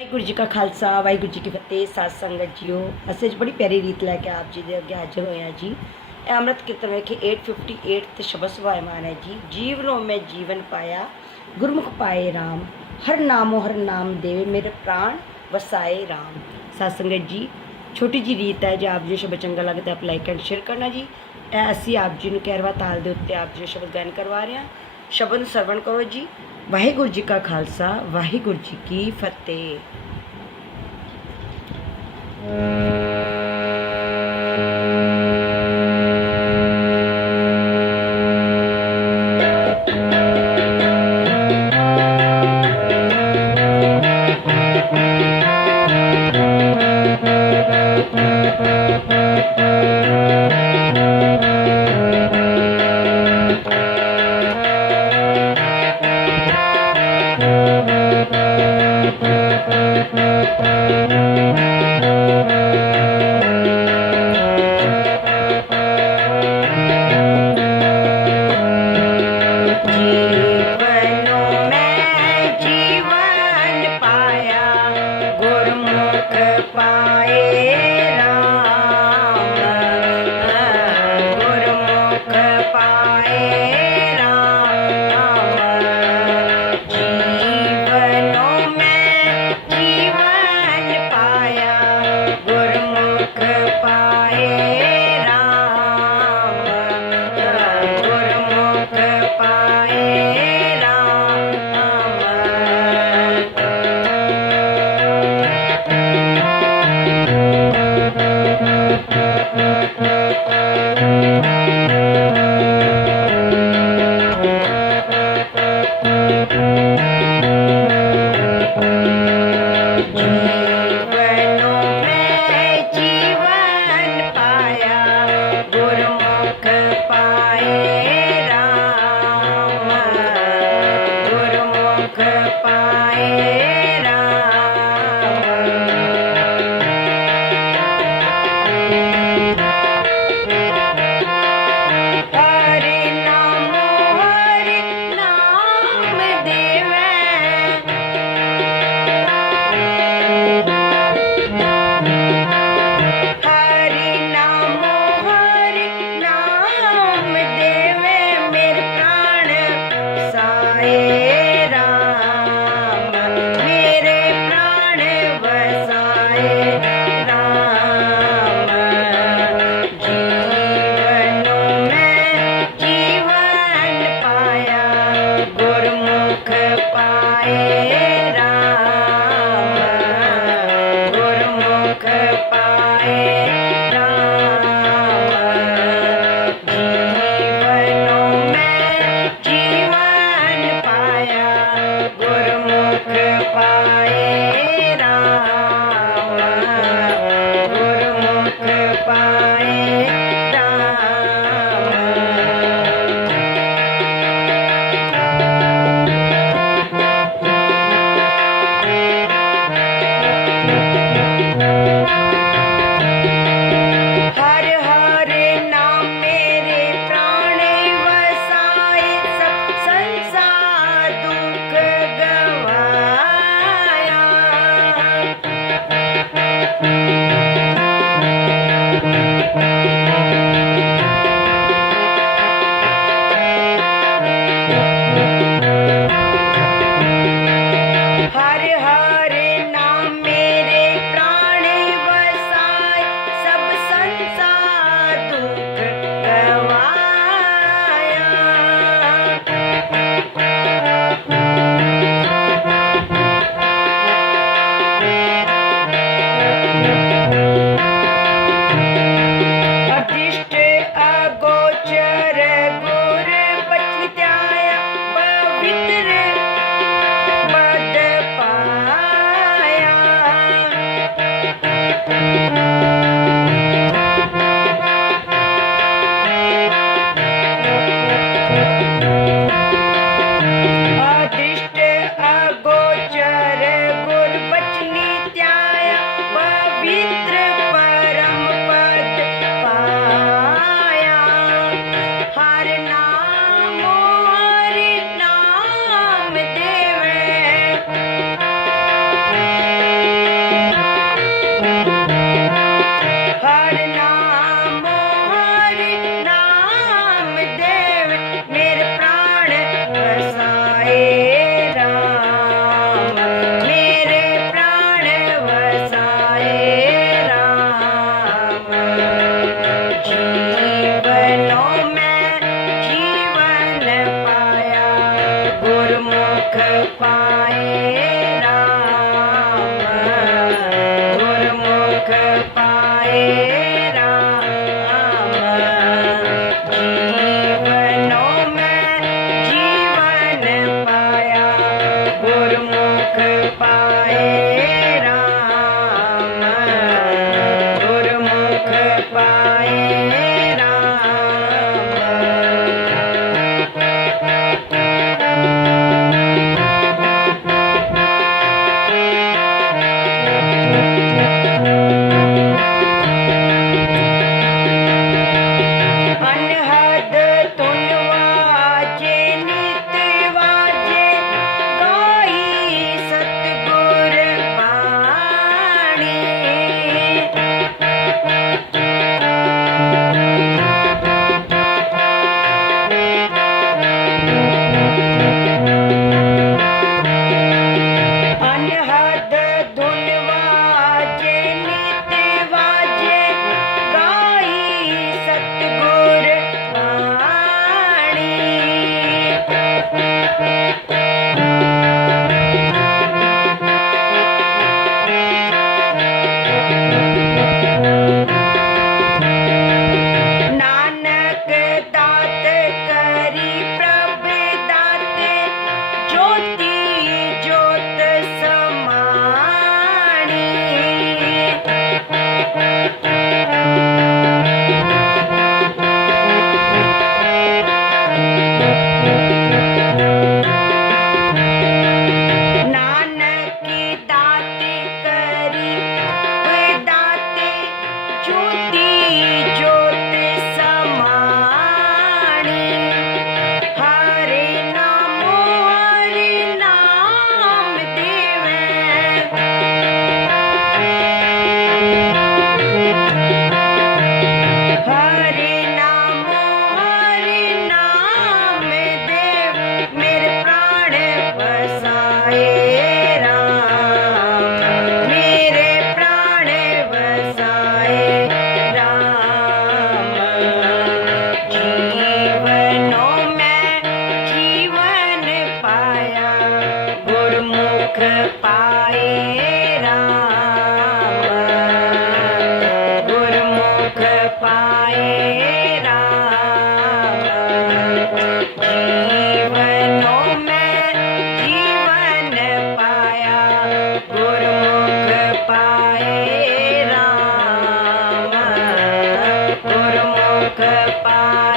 ਵਾਹਿਗੁਰੂ ਜੀ ਕਾ ਖਾਲਸਾ, ਵਾਹਿਗੁਰੂ ਜੀ ਕੀ ਫਤਿਹ, ਸਾਧ ਸੰਗਤ ਜੀਓ। ਅਸੀਂ ਅੱਜ ਬੜੀ ਪਿਆਰੀ ਰੀਤ ਲੈ ਕੇ ਆਪ ਜੀ ਦੇ ਅੱਗੇ ਹਾਜ਼ਰ ਹੋਏ ਹਾਂ ਜੀ। ਇਹ ਅੰਮ੍ਰਿਤ ਕੀਰਤਨ ਵੇਖੇ 858 ਤੇ ਸ਼ਬਦ ਸੁਭਾਇਮਾਨ ਹੈ ਜੀ। ਜੀਵਨੋਂ ਮੈਂ ਜੀਵਨ ਪਾਇਆ, ਗੁਰਮੁਖ ਪਾਏ RAM ਹਰ ਨਾਮੋ ਹਰ ਨਾਮ ਦੇਵੇ ਮੇਰੇ ਪ੍ਰਾਣ, ਵਸਾਏ RAM ਸਾਧ ਸੰਗਤ ਜੀ, ਛੋਟੀ ਜੀ ਰੀਤ ਹੈ, ਜੇ ਆਪ ਜੀ ਨੂੰ ਸ਼ਬਦ ਚੰਗਾ ਲੱਗਦਾ ਤਾਂ ਆਪ ਲਾਈਕ ਐਂਡ ਸ਼ੇਅਰ ਕਰਨਾ ਜੀ। ਇਹ ਅਸੀਂ ਆਪ ਜੀ ਨੂੰ ਕਹਿਰਵਾ ਤਾਲ ਦੇ ਉੱਤੇ ਆਪ ਜੀ ਨੂੰ ਸ਼ਬਦ ਗਾਇਨ ਕਰਵਾ ਰਹੇ ਹਾਂ। ਸ਼ਬਦ ਨੂੰ ਸਰਵਣ ਕਰੋ ਜੀ। ਵਾਹਿਗੁਰੂ ਜੀ ਕਾ ਖਾਲਸਾ ਵਾਹਿਗੁਰੂ ਜੀ ਕੀ ਫਤਿਹ। ਜੀਵਨੋਂ ਜੀਵਨੋਂ เธอไป